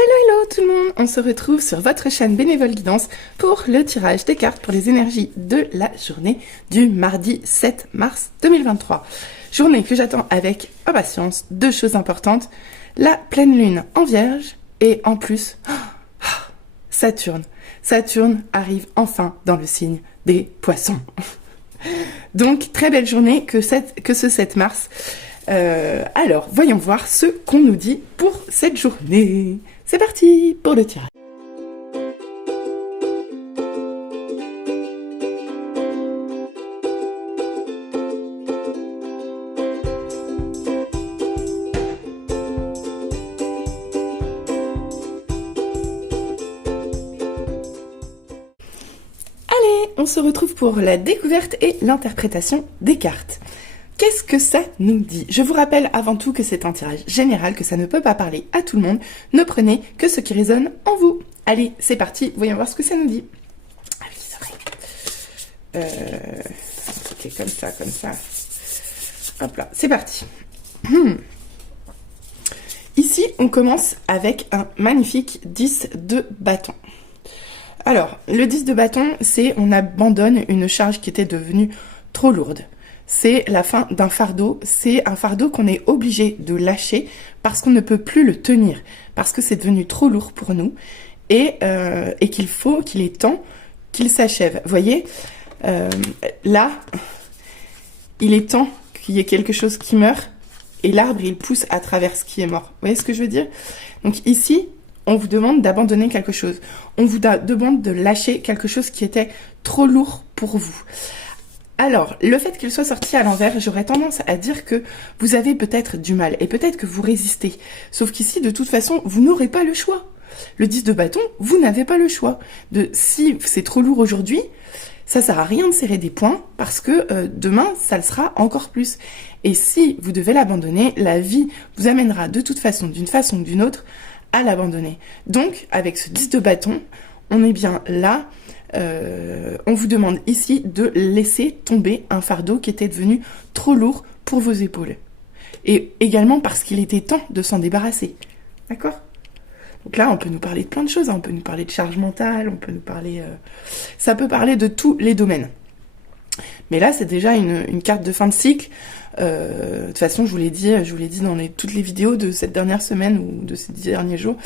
Hello tout le monde, on se retrouve sur votre chaîne Bénévole Guidance pour le tirage des cartes pour les énergies de la journée du mardi 7 mars 2023. Journée que j'attends avec impatience, deux choses importantes, la pleine lune en Vierge et en plus, Saturne. Saturne arrive enfin dans le signe des Poissons. Donc très belle journée que ce 7 mars. Alors, voyons voir ce qu'on nous dit pour cette journée. C'est parti pour le tirage. Allez, on se retrouve pour la découverte et l'interprétation des cartes. Qu'est-ce que ça nous dit? Je vous rappelle avant tout que c'est un tirage général, que ça ne peut pas parler à tout le monde. Ne prenez que ce qui résonne en vous. Allez, c'est parti, voyons voir ce que ça nous dit. Ah oui, c'est vrai. Ok, comme ça. Hop là, c'est parti. Ici, on commence avec un magnifique 10 de bâton. Alors, le 10 de bâton, c'est on abandonne une charge qui était devenue trop lourde. C'est la fin d'un fardeau, c'est un fardeau qu'on est obligé de lâcher parce qu'on ne peut plus le tenir, parce que c'est devenu trop lourd pour nous et qu'il est temps qu'il s'achève. Vous voyez, là, il est temps qu'il y ait quelque chose qui meurt et l'arbre, il pousse à travers ce qui est mort. Vous voyez ce que je veux dire? Donc ici, on vous demande d'abandonner quelque chose. On vous demande de lâcher quelque chose qui était trop lourd pour vous. Alors, le fait qu'il soit sorti à l'envers, j'aurais tendance à dire que vous avez peut-être du mal et peut-être que vous résistez. Sauf qu'ici, de toute façon, vous n'aurez pas le choix. Le 10 de bâton, vous n'avez pas le choix. Si c'est trop lourd aujourd'hui, ça sert à rien de serrer des poings parce que demain, ça le sera encore plus. Et si vous devez l'abandonner, la vie vous amènera de toute façon, d'une façon ou d'une autre, à l'abandonner. Donc, avec ce 10 de bâton, on est bien là. On vous demande ici de laisser tomber un fardeau qui était devenu trop lourd pour vos épaules. Et également parce qu'il était temps de s'en débarrasser. D'accord? Donc là, on peut nous parler de plein de choses. On peut nous parler de charge mentale, on peut nous parler... Ça peut parler de tous les domaines. Mais là, c'est déjà une carte de fin de cycle. De toute façon, je vous l'ai dit dans toutes les vidéos de cette dernière semaine ou de ces 10 derniers jours,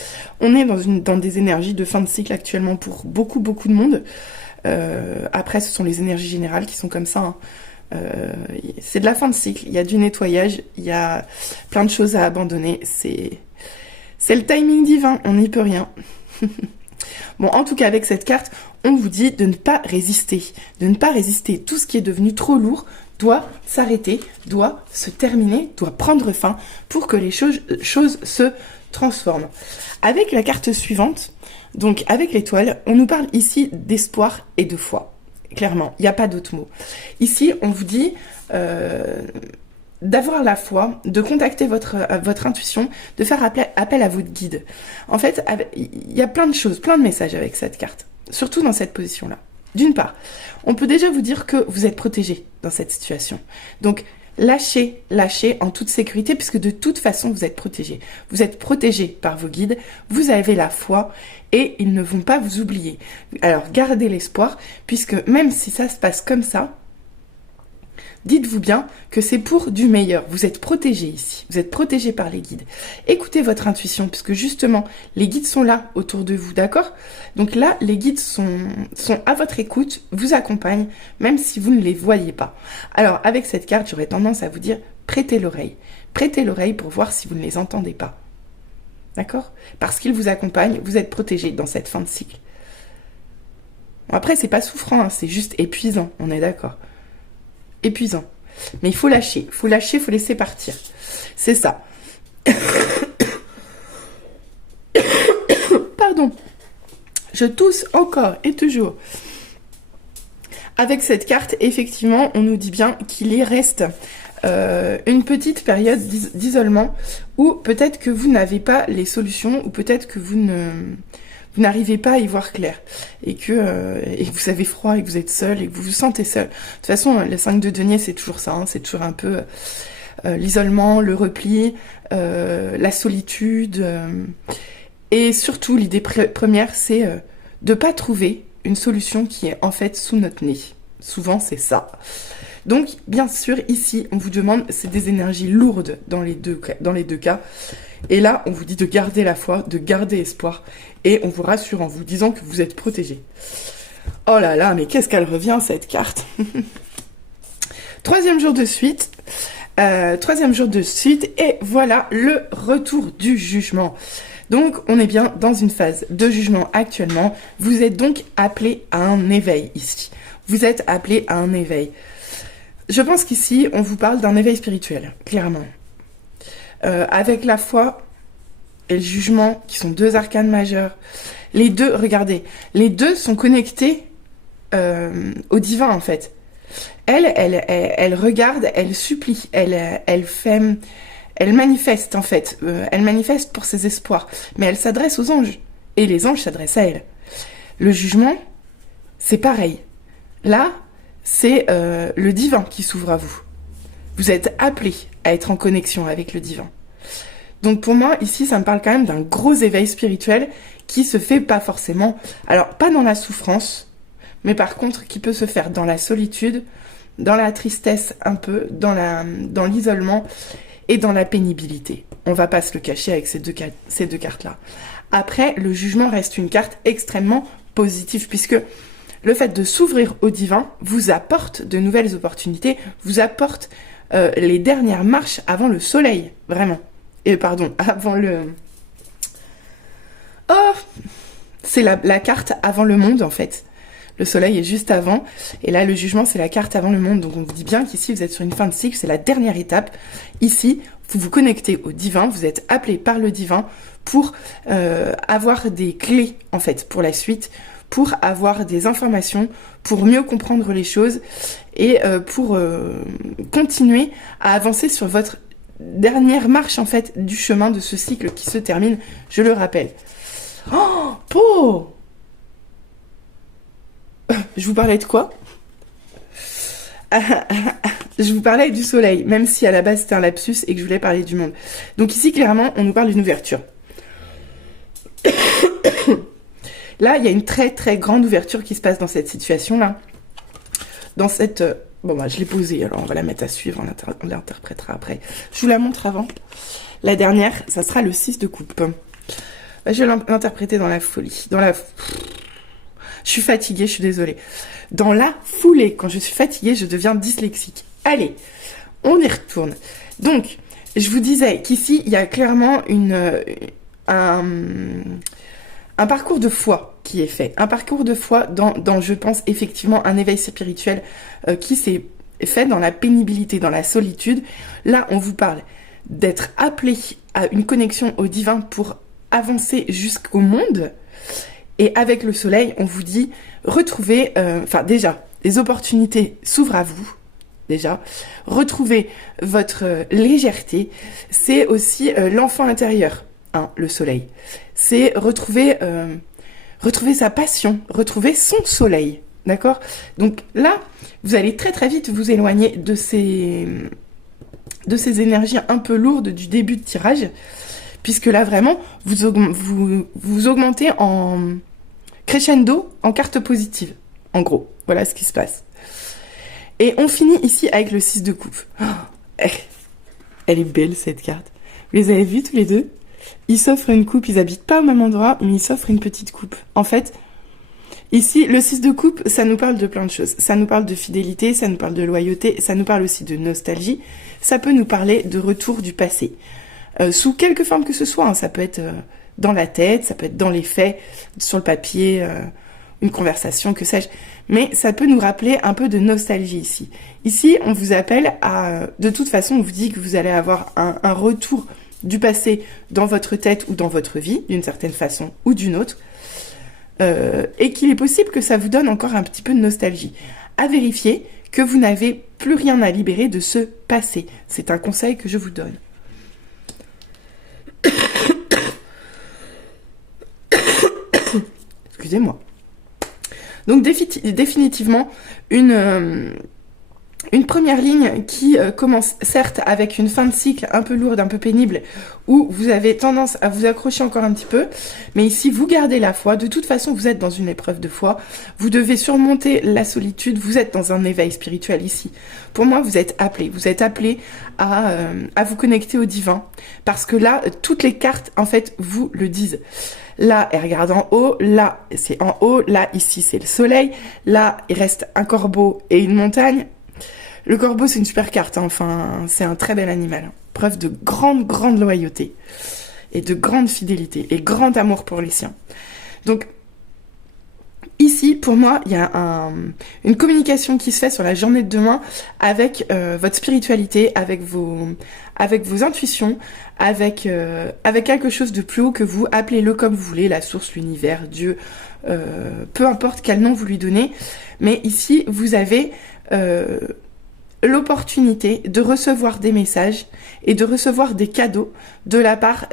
on est dans des énergies de fin de cycle actuellement pour beaucoup de monde. Après, ce sont les énergies générales qui sont comme ça. C'est de la fin de cycle, il y a du nettoyage, il y a plein de choses à abandonner. C'est le timing divin, on n'y peut rien. Bon, en tout cas, avec cette carte, on vous dit de ne pas résister. De ne pas résister. Tout ce qui est devenu trop lourd doit s'arrêter, doit se terminer, doit prendre fin pour que les choses se transforment. Avec la carte suivante, donc avec l'étoile, on nous parle ici d'espoir et de foi. Clairement, il n'y a pas d'autre mot. Ici, on vous dit d'avoir la foi, de contacter votre intuition, de faire appel à votre guide. En fait, il y a plein de choses, plein de messages avec cette carte, surtout dans cette position-là. D'une part, on peut déjà vous dire que vous êtes protégé dans cette situation. Donc, lâchez en toute sécurité, puisque de toute façon, vous êtes protégé. Vous êtes protégé par vos guides, vous avez la foi, et ils ne vont pas vous oublier. Alors, gardez l'espoir, puisque même si ça se passe comme ça, dites-vous bien que c'est pour du meilleur. Vous êtes protégé ici. Vous êtes protégé par les guides. Écoutez votre intuition, puisque justement, les guides sont là autour de vous, d'accord? Donc là, les guides sont à votre écoute, vous accompagnent, même si vous ne les voyez pas. Alors, avec cette carte, j'aurais tendance à vous dire, prêtez l'oreille. Prêtez l'oreille pour voir si vous ne les entendez pas. D'accord? Parce qu'ils vous accompagnent, vous êtes protégé dans cette fin de cycle. Bon, après, c'est pas souffrant, hein, c'est juste épuisant, on est d'accord? Épuisant. Mais il faut lâcher, faut laisser partir. C'est ça. Pardon. Je tousse encore et toujours. Avec cette carte, effectivement, on nous dit bien qu'il y reste une petite période d'isolement où peut-être que vous n'avez pas les solutions ou peut-être que vous n'arrivez pas à y voir clair et que vous avez froid et que vous êtes seul et que vous vous sentez seul. De toute façon, les 5 de denier, c'est toujours ça, hein, c'est toujours un peu l'isolement, le repli, la solitude. Et surtout, l'idée première, c'est de pas trouver une solution qui est en fait sous notre nez. Souvent, c'est ça. Donc, bien sûr, ici, on vous demande, c'est des énergies lourdes dans les deux cas. Et là, on vous dit de garder la foi, de garder espoir. Et on vous rassure en vous disant que vous êtes protégé. Oh là là, mais qu'est-ce qu'elle revient, cette carte. Troisième jour de suite. Et voilà le retour du jugement. Donc, on est bien dans une phase de jugement actuellement. Vous êtes donc appelé à un éveil ici. Vous êtes appelé à un éveil. Je pense qu'ici, on vous parle d'un éveil spirituel, clairement. Avec la foi et le jugement, qui sont 2 arcanes majeurs. Les deux, regardez, les deux sont connectés au divin, en fait. Elle regarde, elle supplie, elle manifeste, en fait. Elle manifeste pour ses espoirs. Mais elle s'adresse aux anges. Et les anges s'adressent à elle. Le jugement, c'est pareil. Là, c'est le divin qui s'ouvre à vous. Vous êtes appelé à être en connexion avec le divin. Donc pour moi, ici, ça me parle quand même d'un gros éveil spirituel qui se fait pas forcément, alors pas dans la souffrance, mais par contre qui peut se faire dans la solitude, dans la tristesse un peu, dans l'isolement et dans la pénibilité. On va pas se le cacher avec ces deux cartes-là. Après, le jugement reste une carte extrêmement positive puisque le fait de s'ouvrir au divin vous apporte de nouvelles opportunités, vous apporte les dernières marches avant le soleil, vraiment. Avant le... Oh, c'est la carte avant le monde, en fait. Le soleil est juste avant, et là, le jugement, c'est la carte avant le monde. Donc, on vous dit bien qu'ici, vous êtes sur une fin de cycle, c'est la dernière étape. Ici, vous vous connectez au divin, vous êtes appelé par le divin pour avoir des clés, en fait, pour la suite, pour avoir des informations, pour mieux comprendre les choses et pour continuer à avancer sur votre dernière marche en fait du chemin de ce cycle qui se termine, je le rappelle. Oh, Pau. Je vous parlais de quoi? Je vous parlais du soleil, même si à la base c'était un lapsus et que je voulais parler du monde. Donc ici, clairement, on nous parle d'une ouverture. Là, il y a une très très grande ouverture qui se passe dans cette situation-là. Dans cette... Bon, bah, je l'ai posée, alors on va la mettre à suivre, on l'interprétera après. Je vous la montre avant. La dernière, ça sera le 6 de coupe. Bah, je vais l'interpréter dans la folie. Je suis fatiguée, je suis désolée. Dans la foulée, quand je suis fatiguée, je deviens dyslexique. Allez, on y retourne. Donc, je vous disais qu'ici, il y a clairement un parcours de foi qui est fait. Un parcours de foi dans je pense, effectivement, un éveil spirituel qui s'est fait dans la pénibilité, dans la solitude. Là, on vous parle d'être appelé à une connexion au divin pour avancer jusqu'au monde. Et avec le soleil, on vous dit retrouvez, déjà, les opportunités s'ouvrent à vous. Déjà, retrouver votre légèreté, c'est aussi l'enfant intérieur, hein, le soleil. C'est retrouver sa passion, retrouver son soleil, d'accord? Donc là, vous allez très très vite vous éloigner de ces énergies un peu lourdes du début de tirage, puisque là vraiment, vous augmentez en crescendo en carte positive, en gros. Voilà ce qui se passe. Et on finit ici avec le 6 de coupe. Oh, elle est belle cette carte. Vous les avez vus tous les deux? Ils s'offrent une coupe, ils habitent pas au même endroit, mais ils s'offrent une petite coupe. En fait, ici, le 6 de coupe, ça nous parle de plein de choses. Ça nous parle de fidélité, ça nous parle de loyauté, ça nous parle aussi de nostalgie. Ça peut nous parler de retour du passé. Sous quelque forme que ce soit, hein. Ça peut être dans la tête, ça peut être dans les faits, sur le papier, une conversation, que sais-je. Mais ça peut nous rappeler un peu de nostalgie ici. Ici, on vous appelle à... De toute façon, on vous dit que vous allez avoir un retour du passé dans votre tête ou dans votre vie, d'une certaine façon ou d'une autre, et qu'il est possible que ça vous donne encore un petit peu de nostalgie. À vérifier que vous n'avez plus rien à libérer de ce passé. C'est un conseil que je vous donne. Excusez-moi. Donc définitivement, une première ligne qui commence certes avec une fin de cycle un peu lourde, un peu pénible, où vous avez tendance à vous accrocher encore un petit peu, mais ici vous gardez la foi. De toute façon, vous êtes dans une épreuve de foi, vous devez surmonter la solitude, vous êtes dans un éveil spirituel ici. Pour moi, vous êtes appelé à vous connecter au divin, parce que là, toutes les cartes, en fait, vous le disent. Là, elle regarde en haut, là, c'est en haut, là, ici, c'est le soleil, là, il reste un corbeau et une montagne. Le corbeau, c'est une super carte, hein. Enfin, c'est un très bel animal. Preuve de grande loyauté et de grande fidélité et grand amour pour les siens. Donc, ici, pour moi, il y a une communication qui se fait sur la journée de demain avec votre spiritualité, avec vos intuitions, avec quelque chose de plus haut que vous, appelez-le comme vous voulez, la source, l'univers, Dieu, peu importe quel nom vous lui donnez. Mais ici, vous avez l'opportunité de recevoir des messages et de recevoir des cadeaux de la part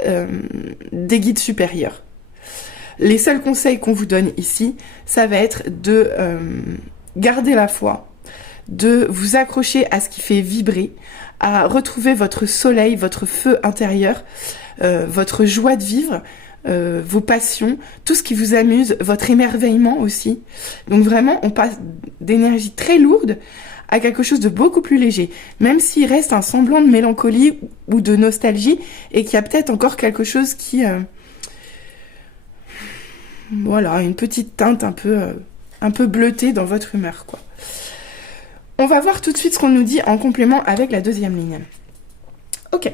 des guides supérieurs. Les seuls conseils qu'on vous donne ici, ça va être de garder la foi, de vous accrocher à ce qui fait vibrer, à retrouver votre soleil, votre feu intérieur, votre joie de vivre, vos passions, tout ce qui vous amuse, votre émerveillement aussi. Donc vraiment, on passe d'énergie très lourde à quelque chose de beaucoup plus léger, même s'il reste un semblant de mélancolie ou de nostalgie, et qu'il y a peut-être encore quelque chose qui... voilà, une petite teinte un peu bleutée dans votre humeur, quoi. On va voir tout de suite ce qu'on nous dit en complément avec la deuxième ligne. Ok.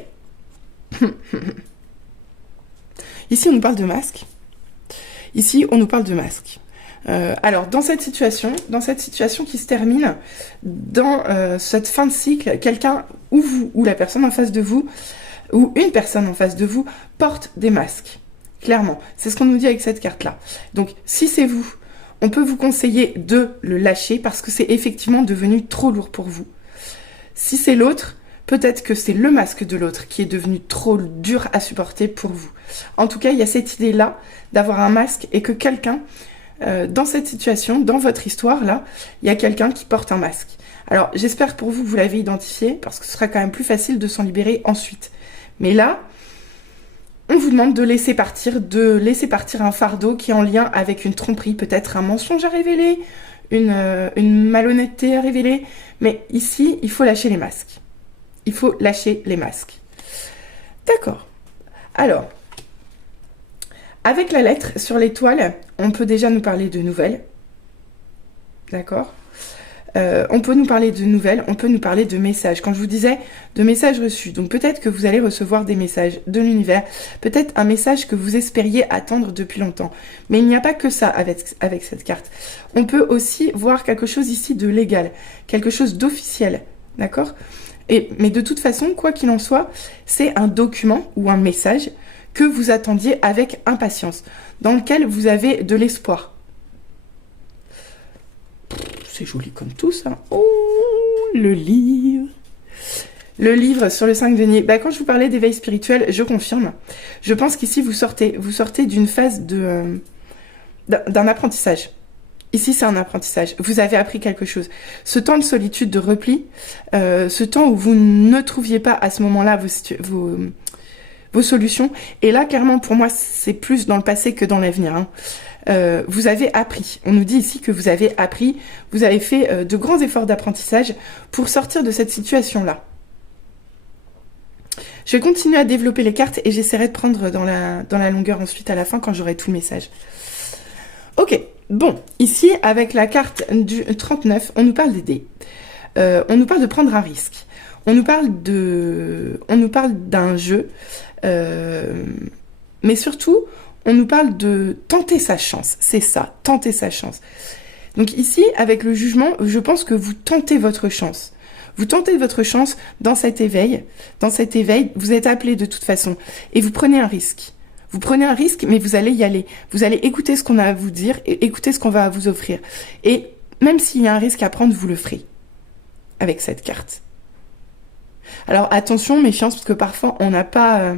Ici, on nous parle de masque. Ici, on nous parle de masque. Alors, dans cette situation qui se termine, dans cette fin de cycle, quelqu'un, ou vous, ou la personne en face de vous, ou une personne en face de vous, porte des masques. Clairement, c'est ce qu'on nous dit avec cette carte-là. Donc, si c'est vous, on peut vous conseiller de le lâcher parce que c'est effectivement devenu trop lourd pour vous. Si c'est l'autre, peut-être que c'est le masque de l'autre qui est devenu trop dur à supporter pour vous. En tout cas, il y a cette idée-là d'avoir un masque et que quelqu'un, dans cette situation, dans votre histoire-là, il y a quelqu'un qui porte un masque. Alors, j'espère pour vous que vous l'avez identifié parce que ce sera quand même plus facile de s'en libérer ensuite. Mais là, on vous demande de laisser partir un fardeau qui est en lien avec une tromperie, peut-être un mensonge à révéler, une malhonnêteté à révéler. Mais ici, il faut lâcher les masques. Il faut lâcher les masques. D'accord. Alors, avec la lettre sur l'étoile, on peut déjà nous parler de nouvelles. D'accord ? On peut nous parler de nouvelles, on peut nous parler de messages. Quand je vous disais de messages reçus, donc peut-être que vous allez recevoir des messages de l'univers, peut-être un message que vous espériez attendre depuis longtemps. Mais il n'y a pas que ça avec cette carte. On peut aussi voir quelque chose ici de légal, quelque chose d'officiel, d'accord ? Mais de toute façon, quoi qu'il en soit, c'est un document ou un message que vous attendiez avec impatience, dans lequel vous avez de l'espoir. C'est joli comme tout ça. Oh, le livre. Le livre sur le 5 de denier. Quand je vous parlais d'éveil spirituel, je confirme. Je pense qu'ici, vous sortez d'une phase d'un apprentissage. Ici, c'est un apprentissage. Vous avez appris quelque chose. Ce temps de solitude, de repli, ce temps où vous ne trouviez pas à ce moment-là vos solutions. Et là, clairement, pour moi, c'est plus dans le passé que dans l'avenir, hein. Vous avez appris. On nous dit ici que vous avez appris, vous avez fait de grands efforts d'apprentissage pour sortir de cette situation-là. Je vais continuer à développer les cartes et j'essaierai de prendre dans la longueur ensuite à la fin quand j'aurai tout le message. Ok, bon, ici avec la carte du 39, on nous parle d'aider. On nous parle de prendre un risque. On nous parle d'un jeu, mais surtout, on nous parle de tenter sa chance. C'est ça, tenter sa chance. Donc ici, avec le jugement, je pense que vous tentez votre chance. Vous tentez votre chance dans cet éveil. Dans cet éveil, vous êtes appelé de toute façon. Et vous prenez un risque. Vous prenez un risque, mais vous allez y aller. Vous allez écouter ce qu'on a à vous dire et écouter ce qu'on va vous offrir. Et même s'il y a un risque à prendre, vous le ferez. avec cette carte. Alors attention, méfiance, parce que parfois on n'a pas...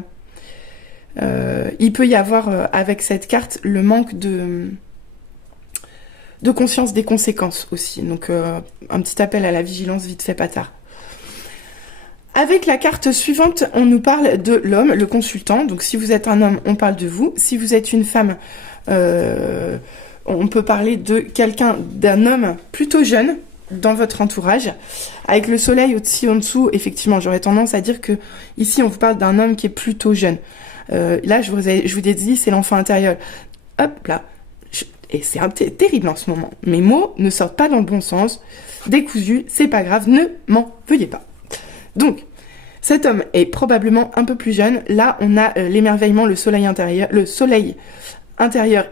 il peut y avoir avec cette carte le manque de conscience des conséquences aussi. Donc un petit appel à la vigilance vite fait pas tard. Avec la carte suivante, on nous parle de l'homme, le consultant. Donc si vous êtes un homme, on parle de vous. Si vous êtes une femme, on peut parler de quelqu'un, d'un homme plutôt jeune dans votre entourage. Avec le soleil au-dessus, en dessous, effectivement, j'aurais tendance à dire que ici, on vous parle d'un homme qui est plutôt jeune. Là, je vous ai dit, c'est l'enfant intérieur. Hop là. Et c'est terrible en ce moment. Mes mots ne sortent pas dans le bon sens. Décousu, c'est pas grave, ne m'en veuillez pas. Donc, cet homme est probablement un peu plus jeune. Là, on a l'émerveillement, le soleil intérieur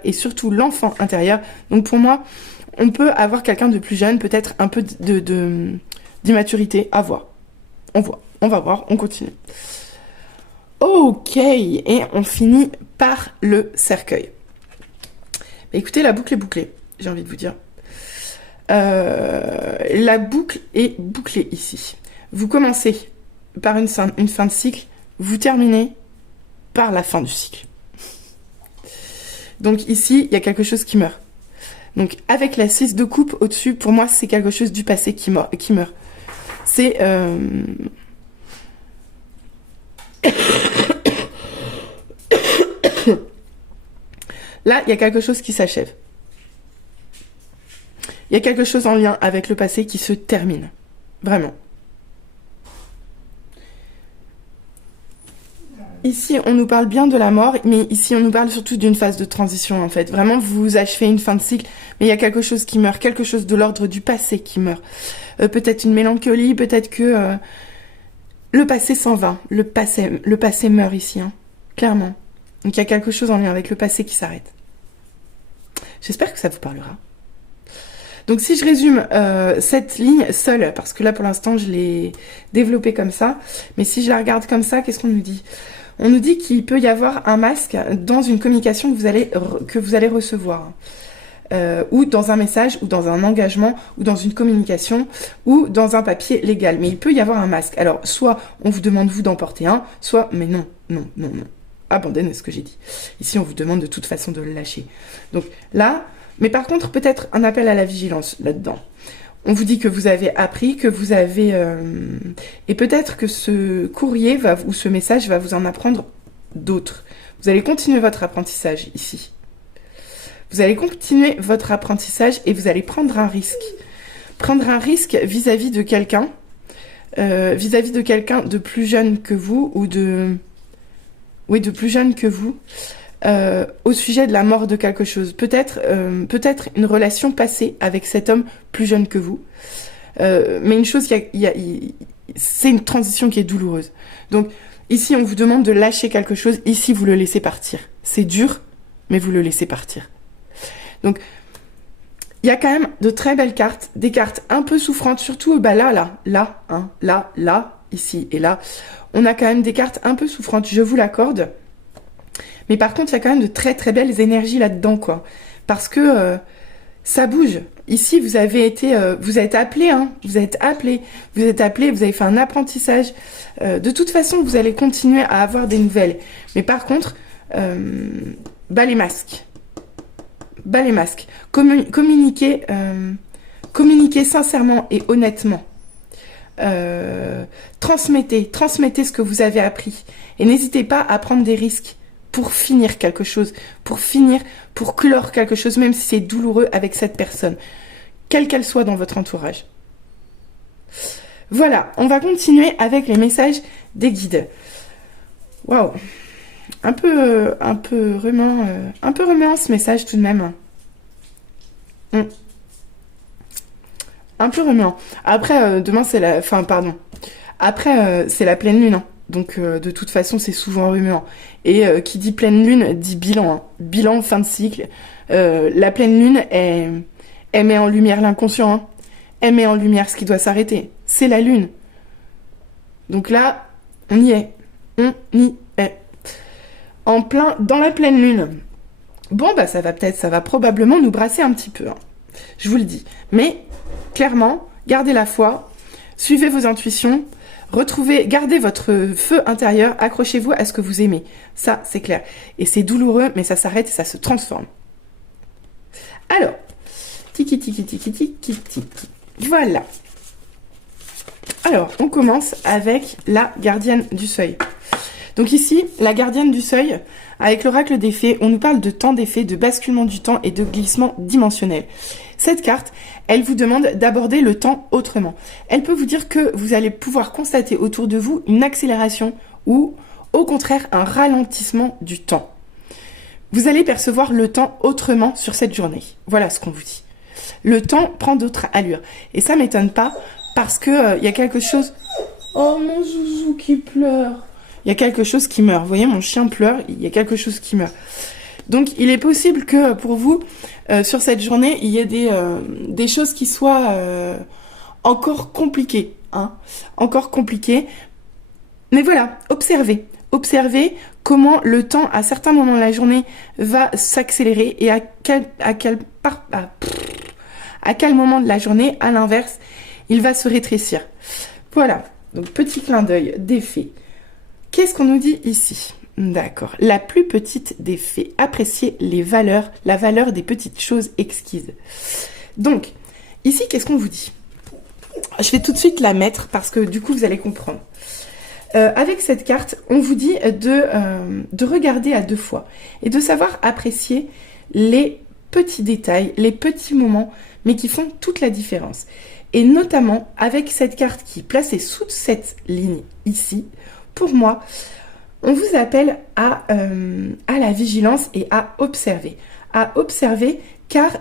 et surtout l'enfant intérieur. Donc pour moi, on peut avoir quelqu'un de plus jeune, peut-être un peu d'immaturité à voir. On va voir, on continue. Ok, et on finit par le cercueil. Écoutez, la boucle est bouclée, j'ai envie de vous dire. La boucle est bouclée ici. Vous commencez par une fin de cycle, vous terminez par la fin du cycle. Donc ici, il y a quelque chose qui meurt. Donc avec la 6 de coupe au-dessus, pour moi, c'est quelque chose du passé qui meurt. C'est... Là, il y a quelque chose qui s'achève. Il y a quelque chose en lien avec le passé qui se termine. Vraiment. Ici, on nous parle bien de la mort, mais ici, on nous parle surtout d'une phase de transition, en fait. Vraiment, vous achevez une fin de cycle, mais il y a quelque chose qui meurt, quelque chose de l'ordre du passé qui meurt. Peut-être une mélancolie, peut-être que le passé s'en va. Le passé meurt ici, hein, clairement. Donc, il y a quelque chose en lien avec le passé qui s'arrête. J'espère que ça vous parlera. Donc, si je résume cette ligne seule, parce que là, pour l'instant, je l'ai développée comme ça, mais si je la regarde comme ça, qu'est-ce qu'on nous dit ? On nous dit qu'il peut y avoir un masque dans une communication que vous allez recevoir. Ou dans un message, ou dans un engagement, ou dans une communication, ou dans un papier légal. Mais il peut y avoir un masque. Alors, soit on vous demande vous d'en porter un, soit, mais non. Abandonnez ce que j'ai dit. Ici, on vous demande de toute façon de le lâcher. Donc là, mais par contre, peut-être un appel à la vigilance là-dedans. On vous dit que vous avez appris, que vous avez... et peut-être que ce courrier ou ce message va vous en apprendre d'autres. Vous allez continuer votre apprentissage ici. Vous allez continuer votre apprentissage et vous allez prendre un risque. Prendre un risque vis-à-vis de quelqu'un, de plus jeune que vous ou de... Oui, de plus jeune que vous, au sujet de la mort de quelque chose. Peut-être une relation passée avec cet homme plus jeune que vous. Mais une chose, c'est une transition qui est douloureuse. Donc, ici, on vous demande de lâcher quelque chose. Ici, vous le laissez partir. C'est dur, mais vous le laissez partir. Donc, il y a quand même de très belles cartes. Des cartes un peu souffrantes, surtout là, ici et là. On a quand même des cartes un peu souffrantes, je vous l'accorde. Mais par contre, il y a quand même de très très belles énergies là-dedans, quoi. Parce que ça bouge. Ici, vous êtes appelé, hein. Vous êtes appelé, vous avez fait un apprentissage. De toute façon, vous allez continuer à avoir des nouvelles. Mais par contre, bas les masques. Bas les masques. Communiquez sincèrement et honnêtement. Transmettez ce que vous avez appris. Et n'hésitez pas à prendre des risques pour finir quelque chose, pour clore quelque chose, même si c'est douloureux avec cette personne, quelle qu'elle soit dans votre entourage. Voilà, on va continuer avec les messages des guides. Waouh, un peu remuant ce message tout de même. Un peu remuant. Après, demain c'est la... Enfin, pardon. Après, c'est la pleine lune. Hein. Donc, de toute façon, c'est souvent remuant. Et qui dit pleine lune, dit bilan. Hein. Bilan, fin de cycle. La pleine lune, elle met en lumière l'inconscient. Hein. Elle met en lumière ce qui doit s'arrêter. C'est la lune. Donc là, on y est. On y est. En plein... Dans la pleine lune. Bon, bah, ça va probablement nous brasser un petit peu. Hein. Je vous le dis. Mais... Clairement, gardez la foi, Suivez vos intuitions. Retrouvez, gardez votre feu intérieur. Accrochez-vous à ce que vous aimez. Ça, c'est clair. Et c'est douloureux, mais ça s'arrête et ça se transforme. Alors, tiki tiki tiki tiki tiki. Voilà. Alors, on commence avec la gardienne du seuil. Donc ici, la gardienne du seuil, avec l'oracle des fées, on nous parle de temps des fées, de basculement du temps et de glissement dimensionnel. Cette carte, elle vous demande d'aborder le temps autrement. Elle peut vous dire que vous allez pouvoir constater autour de vous une accélération ou, au contraire, un ralentissement du temps. Vous allez percevoir le temps autrement sur cette journée. Voilà ce qu'on vous dit. Le temps prend d'autres allures. Et ça m'étonne pas parce que y a quelque chose... Oh, mon zouzou qui pleure. Il y a quelque chose qui meurt. Vous voyez, mon chien pleure, il y a quelque chose qui meurt. Donc, il est possible que pour vous, sur cette journée, il y ait des choses qui soient encore compliquées. Hein, encore compliquées. Mais voilà, observez. Observez comment le temps, à certains moments de la journée, va s'accélérer et à quel moment de la journée, à l'inverse, il va se rétrécir. Voilà. Donc, petit clin d'œil des fées. Qu'est-ce qu'on nous dit ici? D'accord. La plus petite des fées. Appréciez la valeur des petites choses exquises. Donc, ici, qu'est-ce qu'on vous dit? Je vais tout de suite la mettre parce que du coup, vous allez comprendre. Avec cette carte, on vous dit de regarder à deux fois et de savoir apprécier les petits détails, les petits moments, mais qui font toute la différence. Et notamment, avec cette carte qui est placée sous cette ligne ici, pour moi, on vous appelle à la vigilance et à observer. À observer car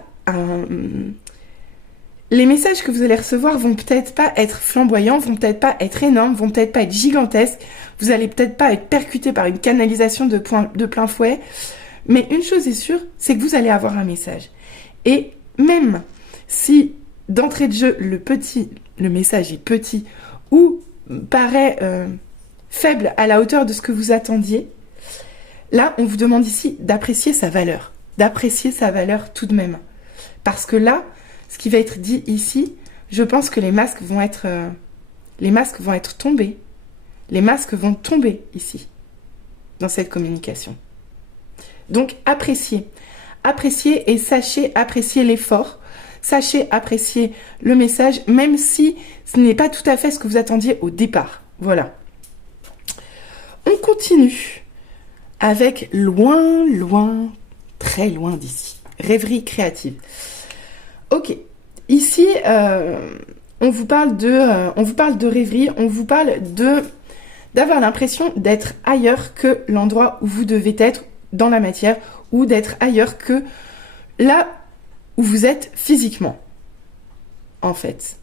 les messages que vous allez recevoir vont peut-être pas être flamboyants, vont peut-être pas être énormes, vont peut-être pas être gigantesques. Vous allez peut-être pas être percuté par une canalisation de plein fouet. Mais une chose est sûre, c'est que vous allez avoir un message. Et même si d'entrée de jeu, le message est petit ou paraît... faible à la hauteur de ce que vous attendiez, là, on vous demande ici d'apprécier sa valeur. D'apprécier sa valeur tout de même. Parce que là, ce qui va être dit ici, je pense que les masques vont être tombés. Les masques vont tomber ici, dans cette communication. Donc, appréciez. Appréciez et sachez apprécier l'effort. Sachez apprécier le message, même si ce n'est pas tout à fait ce que vous attendiez au départ. Voilà. On continue avec loin, loin, très loin d'ici. Rêverie créative. Ok, ici, on vous parle de rêverie, on vous parle d'avoir l'impression d'être ailleurs que l'endroit où vous devez être dans la matière ou d'être ailleurs que là où vous êtes physiquement, en fait.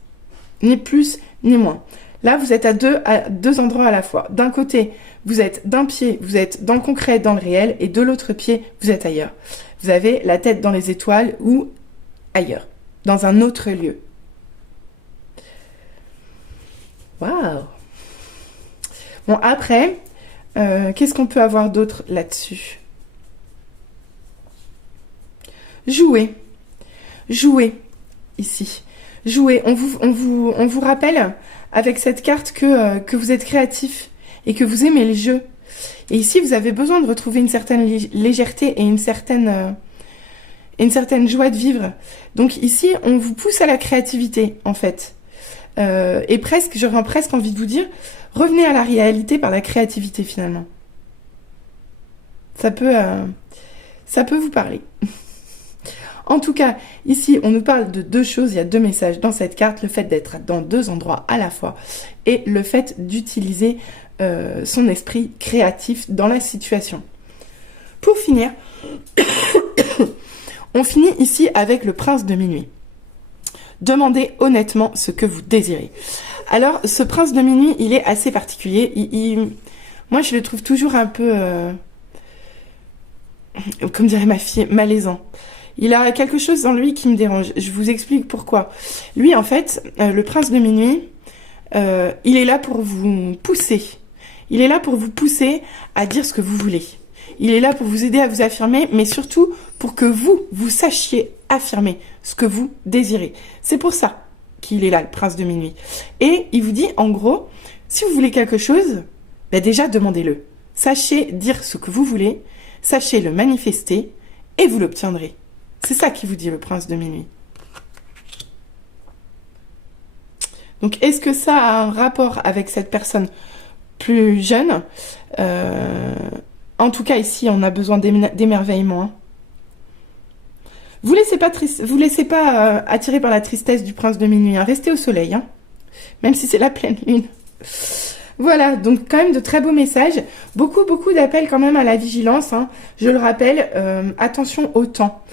Ni plus, ni moins. Là, vous êtes à deux endroits à la fois. D'un côté, vous êtes d'un pied, vous êtes dans le concret, dans le réel, et de l'autre pied, vous êtes ailleurs. Vous avez la tête dans les étoiles ou ailleurs, dans un autre lieu. Waouh! Bon, après, qu'est-ce qu'on peut avoir d'autre là-dessus? Jouer. Jouer, ici. Jouer. On vous rappelle... avec cette carte que vous êtes créatif et que vous aimez le jeu. Et ici, vous avez besoin de retrouver une certaine légèreté et une certaine joie de vivre. Donc ici, on vous pousse à la créativité, en fait. Et presque, j'aurais presque envie de vous dire, revenez à la réalité par la créativité, finalement. Ça peut vous parler. En tout cas, ici, on nous parle de deux choses. Il y a deux messages dans cette carte. Le fait d'être dans deux endroits à la fois et le fait d'utiliser son esprit créatif dans la situation. Pour finir, on finit ici avec le prince de minuit. Demandez honnêtement ce que vous désirez. Alors, ce prince de minuit, il est assez particulier. Moi, je le trouve toujours un peu, comme dirait ma fille, malaisant. Il a quelque chose dans lui qui me dérange. Je vous explique pourquoi. Lui, en fait, le prince de minuit, il est là pour vous pousser. Il est là pour vous pousser à dire ce que vous voulez. Il est là pour vous aider à vous affirmer, mais surtout pour que vous sachiez affirmer ce que vous désirez. C'est pour ça qu'il est là, le prince de minuit. Et il vous dit, en gros, si vous voulez quelque chose, ben déjà demandez-le. Sachez dire ce que vous voulez, sachez le manifester, et vous l'obtiendrez. C'est ça qui vous dit le prince de minuit. Donc, est-ce que ça a un rapport avec cette personne plus jeune? En tout cas, ici, on a besoin d'émerveillement. Hein. Vous laissez pas attirer par la tristesse du prince de minuit. Hein. Restez au soleil, hein. Même si c'est la pleine lune. Voilà, donc quand même de très beaux messages. Beaucoup d'appels quand même à la vigilance. Hein. Je le rappelle, attention au temps.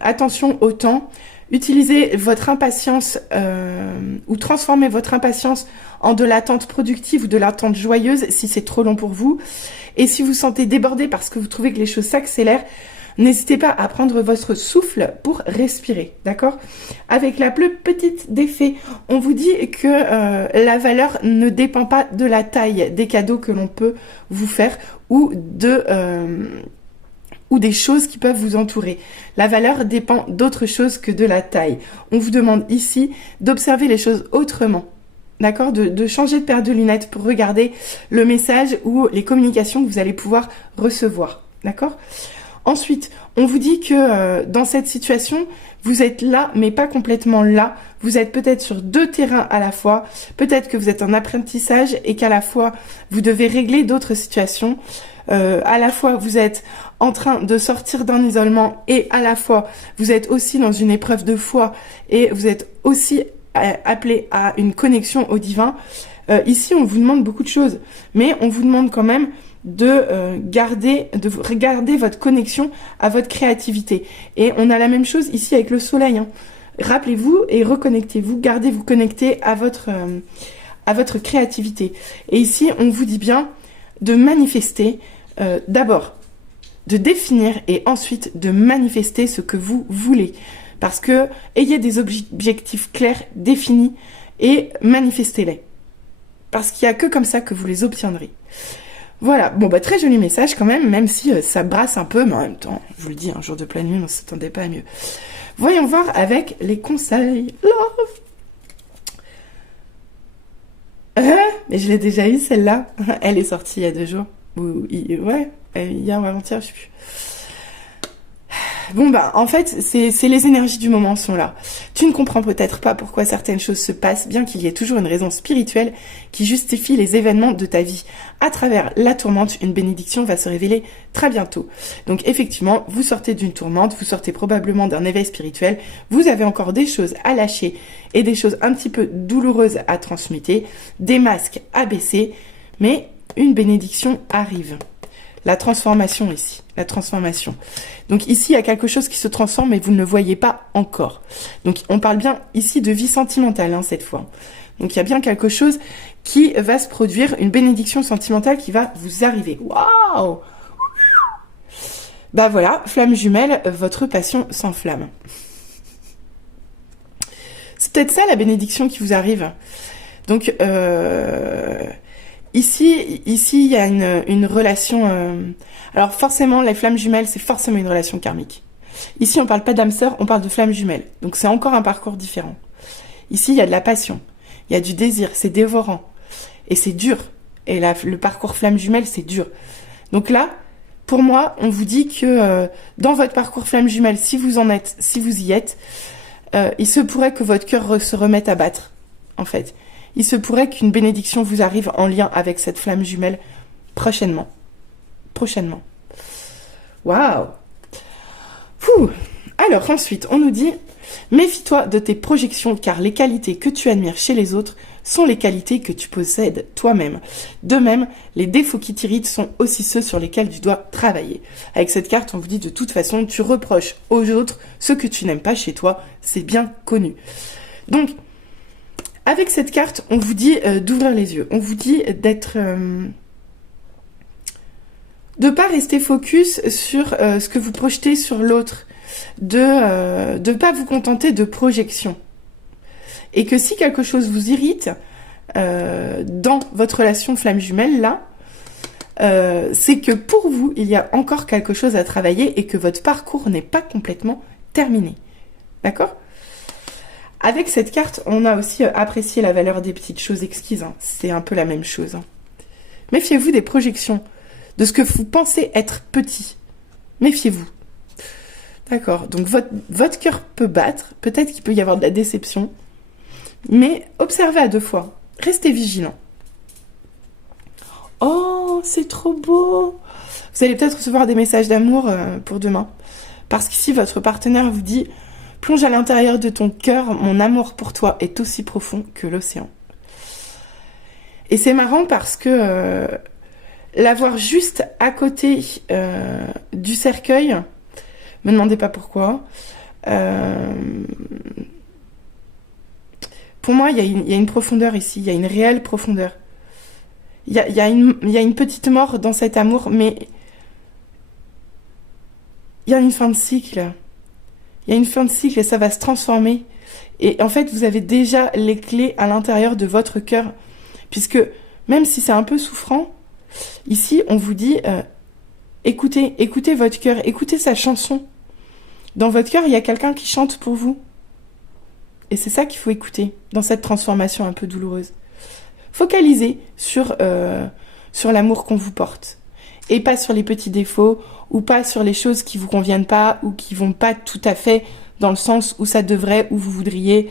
Attention au temps. Utilisez votre impatience ou transformez votre impatience en de l'attente productive ou de l'attente joyeuse si c'est trop long pour vous. Et si vous sentez débordé parce que vous trouvez que les choses s'accélèrent, n'hésitez pas à prendre votre souffle pour respirer, d'accord? Avec la plus petite des fées, on vous dit que la valeur ne dépend pas de la taille des cadeaux que l'on peut vous faire ou des choses qui peuvent vous entourer. La valeur dépend d'autre chose que de la taille. On vous demande ici d'observer les choses autrement. D'accord, de changer de paire de lunettes pour regarder le message ou les communications que vous allez pouvoir recevoir. D'accord? Ensuite, on vous dit que dans cette situation, vous êtes là, mais pas complètement là. Vous êtes peut-être sur deux terrains à la fois. Peut-être que vous êtes en apprentissage et qu'à la fois, vous devez régler d'autres situations. À la fois, vous êtes en train de sortir d'un isolement et à la fois, vous êtes aussi dans une épreuve de foi et vous êtes aussi appelé à une connexion au divin. Ici, on vous demande beaucoup de choses, mais on vous demande quand même de regarder votre connexion à votre créativité. Et on a la même chose ici avec le soleil. Hein. Rappelez-vous et reconnectez-vous, gardez-vous connecté à votre créativité. Et ici, on vous dit bien de manifester, d'abord de définir et ensuite de manifester ce que vous voulez. Parce que ayez des objectifs clairs, définis et manifestez-les. Parce qu'il n'y a que comme ça que vous les obtiendrez. Voilà, bon bah très joli message quand même si ça brasse un peu, mais en même temps, je vous le dis, un jour de pleine lune, on ne s'attendait pas à mieux. Voyons voir avec les conseils. Mais je l'ai déjà eu celle-là. Elle est sortie il y a 2 jours. Ouais, hier ou avant-hier, je sais plus. Bon bah en fait c'est les énergies du moment sont là. Tu ne comprends peut-être pas pourquoi certaines choses se passent, bien qu'il y ait toujours une raison spirituelle qui justifie les événements de ta vie. À travers la tourmente, une bénédiction va se révéler très bientôt. Donc effectivement, vous sortez d'une tourmente, vous sortez probablement d'un éveil spirituel, vous avez encore des choses à lâcher et des choses un petit peu douloureuses à transmuter, des masques à baisser, mais une bénédiction arrive. La transformation ici, la transformation. Donc ici, il y a quelque chose qui se transforme, mais vous ne le voyez pas encore. Donc on parle bien ici de vie sentimentale, hein, cette fois. Donc il y a bien quelque chose qui va se produire, une bénédiction sentimentale qui va vous arriver. Waouh! Bah voilà, flamme jumelle, votre passion s'enflamme. C'est peut-être ça la bénédiction qui vous arrive. Donc Ici, il y a une relation... Alors forcément, les flammes jumelles, c'est forcément une relation karmique. Ici, on parle pas d'âme sœur, on parle de flammes jumelles. Donc c'est encore un parcours différent. Ici, il y a de la passion, il y a du désir, c'est dévorant. Et c'est dur. Et le parcours flamme jumelle, c'est dur. Donc là, pour moi, on vous dit que dans votre parcours flamme jumelle, si vous y êtes, il se pourrait que votre cœur se remette à battre, en fait. Il se pourrait qu'une bénédiction vous arrive en lien avec cette flamme jumelle prochainement. Prochainement. Waouh! Alors ensuite, on nous dit « Méfie-toi de tes projections car les qualités que tu admires chez les autres sont les qualités que tu possèdes toi-même. De même, les défauts qui t'irritent sont aussi ceux sur lesquels tu dois travailler. » Avec cette carte, on vous dit de toute façon, tu reproches aux autres ce que tu n'aimes pas chez toi. C'est bien connu. Donc, avec cette carte, on vous dit d'ouvrir les yeux. On vous dit d'être... de pas rester focus sur ce que vous projetez sur l'autre. De pas vous contenter de projections. Et que si quelque chose vous irrite dans votre relation flamme jumelle, là, c'est que pour vous, il y a encore quelque chose à travailler et que votre parcours n'est pas complètement terminé. D'accord ? Avec cette carte, on a aussi apprécié la valeur des petites choses exquises. Hein. C'est un peu la même chose. Hein. Méfiez-vous des projections, de ce que vous pensez être petit. Méfiez-vous. D'accord, donc votre cœur peut battre, peut-être qu'il peut y avoir de la déception, mais observez à 2 fois. Restez vigilant. Oh, c'est trop beau! Vous allez peut-être recevoir des messages d'amour pour demain. Parce qu'ici, votre partenaire vous dit « Plonge à l'intérieur de ton cœur, mon amour pour toi est aussi profond que l'océan. » Et c'est marrant parce que l'avoir juste à côté du cercueil, me demandez pas pourquoi, pour moi, il y a une profondeur ici, il y a une réelle profondeur. Il y a une petite mort dans cet amour, mais il y a une fin de cycle. Il y a une fin de cycle et ça va se transformer. Et en fait, vous avez déjà les clés à l'intérieur de votre cœur. Puisque, même si c'est un peu souffrant, ici, on vous dit, écoutez votre cœur, écoutez sa chanson. Dans votre cœur, il y a quelqu'un qui chante pour vous. Et c'est ça qu'il faut écouter dans cette transformation un peu douloureuse. Focalisez sur l'amour qu'on vous porte. Et pas sur les petits défauts, ou pas sur les choses qui vous conviennent pas, ou qui vont pas tout à fait dans le sens où ça devrait, où vous voudriez.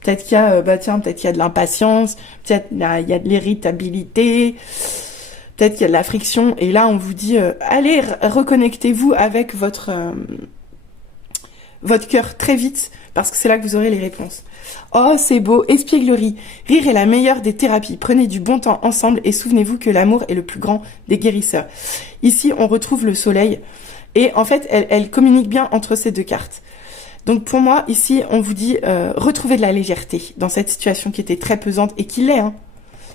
Peut-être qu'il y a, peut-être qu'il y a de l'impatience, peut-être il y a de l'irritabilité, peut-être qu'il y a de la friction. Et là, on vous dit, allez, reconnectez-vous avec votre cœur très vite, parce que c'est là que vous aurez les réponses. Oh, c'est beau, espièglerie. Rire est la meilleure des thérapies. Prenez du bon temps ensemble et souvenez-vous que l'amour est le plus grand des guérisseurs. Ici, on retrouve le soleil. Et en fait, elle communique bien entre ces 2 cartes. Donc pour moi, ici, on vous dit, retrouvez de la légèreté dans cette situation qui était très pesante et qui l'est, hein.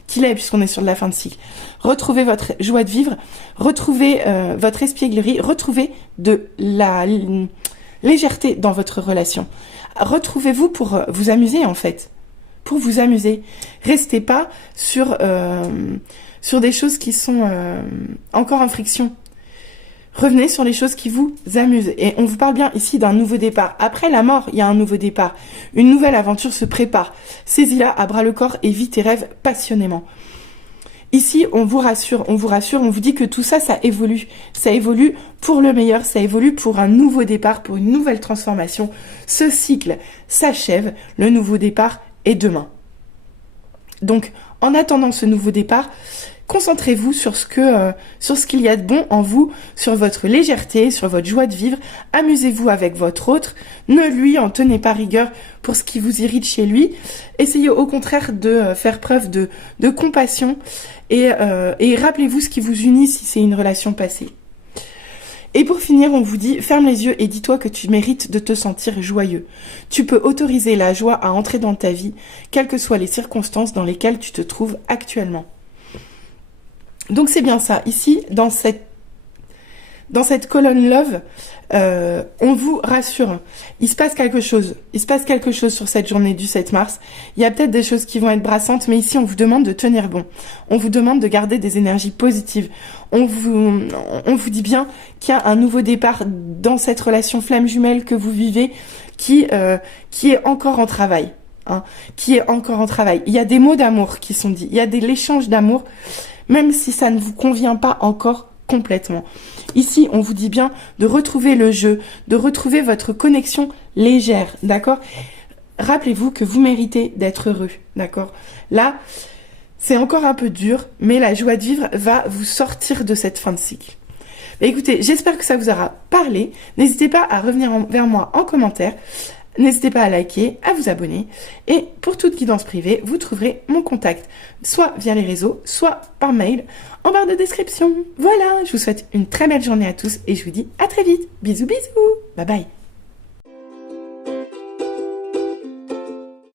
Qui l'est, puisqu'on est sur de la fin de cycle. Retrouvez votre joie de vivre, retrouvez votre espièglerie, retrouvez de la légèreté dans votre relation. Retrouvez-vous pour vous amuser, en fait. Pour vous amuser. Restez pas sur des choses qui sont encore en friction. Revenez sur les choses qui vous amusent. Et on vous parle bien ici d'un nouveau départ. Après la mort, il y a un nouveau départ. Une nouvelle aventure se prépare. Saisis-la à bras le corps et vis tes rêves passionnément. Ici, on vous rassure, on vous dit que tout ça, ça évolue. Ça évolue pour le meilleur, ça évolue pour un nouveau départ, pour une nouvelle transformation. Ce cycle s'achève, le nouveau départ est demain. Donc, en attendant ce nouveau départ, concentrez-vous sur ce qu'il y a de bon en vous, sur votre légèreté, sur votre joie de vivre. Amusez-vous avec votre autre. Ne lui en tenez pas rigueur pour ce qui vous irrite chez lui. Essayez au contraire de faire preuve de compassion et rappelez-vous ce qui vous unit si c'est une relation passée. Et pour finir, on vous dit, ferme les yeux et dis-toi que tu mérites de te sentir joyeux. Tu peux autoriser la joie à entrer dans ta vie, quelles que soient les circonstances dans lesquelles tu te trouves actuellement. Donc c'est bien ça. Ici, dans cette colonne Love, on vous rassure. Il se passe quelque chose. Il se passe quelque chose sur cette journée du 7 mars. Il y a peut-être des choses qui vont être brassantes, mais ici, on vous demande de tenir bon. On vous demande de garder des énergies positives. On vous dit bien qu'il y a un nouveau départ dans cette relation flamme jumelle que vous vivez qui est encore en travail. Hein, qui est encore en travail. Il y a des mots d'amour qui sont dits. Il y a l'échange d'amour, même si ça ne vous convient pas encore complètement. Ici, on vous dit bien de retrouver le jeu, de retrouver votre connexion légère, d'accord? Rappelez-vous que vous méritez d'être heureux, d'accord? Là, c'est encore un peu dur, mais la joie de vivre va vous sortir de cette fin de cycle. Mais écoutez, j'espère que ça vous aura parlé. N'hésitez pas à revenir vers moi en commentaire. N'hésitez pas à liker, à vous abonner. Et pour toute guidance privée, vous trouverez mon contact, soit via les réseaux, soit par mail, en barre de description. Voilà, je vous souhaite une très belle journée à tous et je vous dis à très vite. Bisous, bisous. Bye bye.